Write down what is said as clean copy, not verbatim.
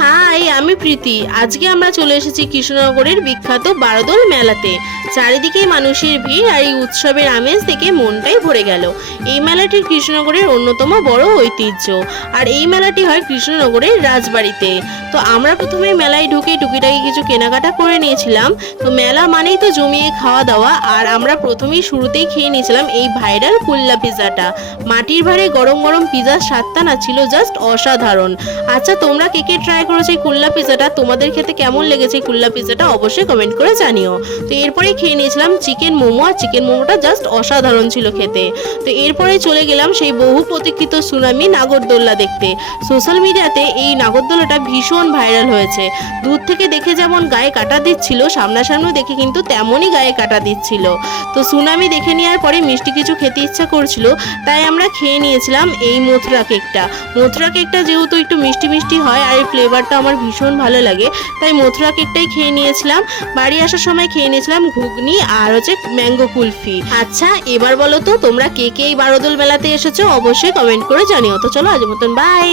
High, আমি প্রীতি। আজকে আমরা চলে এসেছি কৃষ্ণনগরের বিখ্যাত বারোদোল মেলাতে। চারিদিকে মানুষের ভিড় আর এই উৎসবের আমেজ থেকে মনটাই ভরে গেল। এই মেলাটি কৃষ্ণনগরের অন্যতম বড় ঐতিহ্য, আর এই মেলাটি হয় কৃষ্ণনগরের রাজবাড়িতে। তো আমরা প্রথমে মেলায় ঢুকে টুকিটাকি কিছু কেনাকাটা করে নিয়েছিলাম। তো মেলা মানেই তো জমিয়ে খাওয়া দাওয়া, আর আমরা প্রথমেই শুরুতেই খেয়ে নিয়েছিলাম এই ভাইরাল কুল্লা পিৎজাটা। মাটির ভারে গরম গরম পিৎজার স্বাদটা না ছিল জাস্ট অসাধারণ। আচ্ছা, তোমরা কে কে ট্রাই করেছো এই কুল্লা পিৎজাটা? তোমাদের খেতে কেমন লেগেছে এই কুল্লা পিৎজাটা অবশ্যই কমেন্ট করে জানিও। তো এরপরে খেয়ে নিয়েছিলাম চিকেন মোমো, আর চিকেন মোমোটা জাস্ট অসাধারণ ছিল খেতে। তো এরপরে চলে গেলাম সেই বহু প্রতীক্ষিত সুনামি নাগরদোল্লা দেখতে। সোশ্যাল মিডিয়াতে এই নাগরদোল্লাটা ভীষণ ভাইরাল হয়েছে। দূর থেকে দেখে যেমন গায়ে কাটা দিচ্ছিল, সামনাসামনি দেখে কিন্তু তেমনই গায়ে কাটা দিচ্ছিল। তো সুনামি দেখে নেওয়ার পরে মিষ্টি কিছু খেতে ইচ্ছা করছিল, তাই আমরা খেয়ে নিয়েছিলাম এই মথুরা কেকটা। মথুরা কেকটা যেহেতু একটু মিষ্টি মিষ্টি হয় আর এই ফ্লেভারটা আমার ভীষণ ভালো লাগে, তাই মথুরা কেকটাই খেয়ে নিয়েছিলাম। বাড়ি আসার সময় খেয়ে নিয়েছিলাম ঘুগনি আর হচ্ছে ম্যাঙ্গো কুলফি। আচ্ছা, এবার বলো তো তোমরা কে কে এই বারোদোল মেলাতে এসেছো? অবশ্যই কমেন্ট করে জানিও। তো চলো আজ মতন বাই।